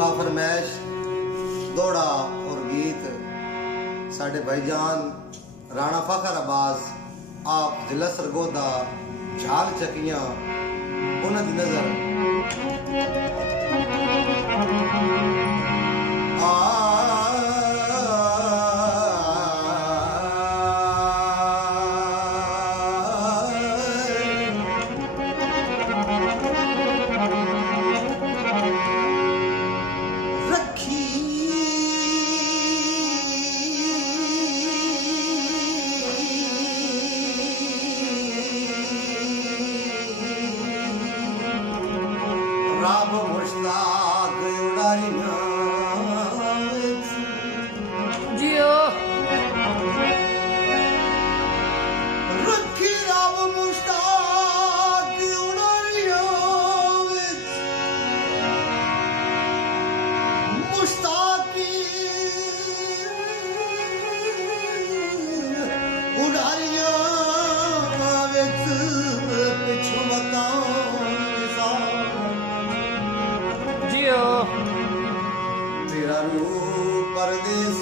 बाफरमैश दौड़ा और गीत साढ़े भाईजान राणा फखर अब्बास आप जिला सरगोदा झाल चकियां उन्हां दी नजर रब मुश्ताक उड़ारियां जियो रखी रब मुश्ताक उड़ारियां मुश्ताकी उड़ारियां पिछू मता तेरा रूप परदेस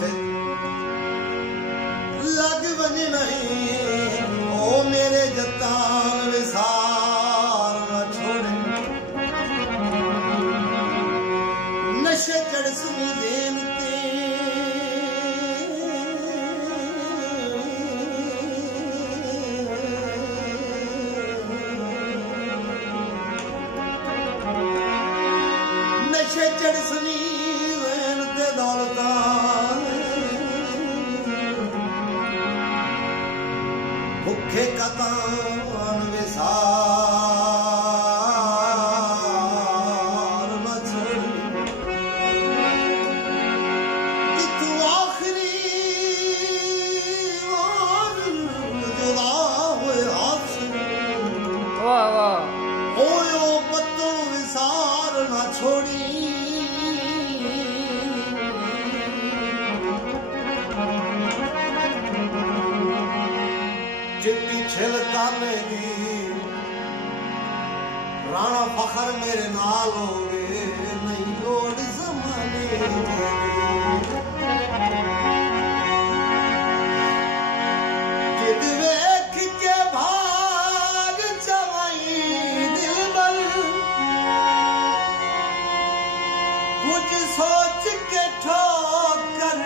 लग बज नहीं ओ मेरे जतान विसार न छोड़े नशे चढ़ सुनी देन नशे चढ़ सुनी दौलता भुखे कतान विसार न छोड़ी कि तू आखिरी जुदा हुए हासिल वाह वाह होयो पत्तो विसार न छोड़ी चिट्टी छिलता मेरी राणा फखर मेरे नाल होवे नहीं लोड़ ज़माने जिद वेख के भाग चवाई दिल बल कुछ सोच के ठोकर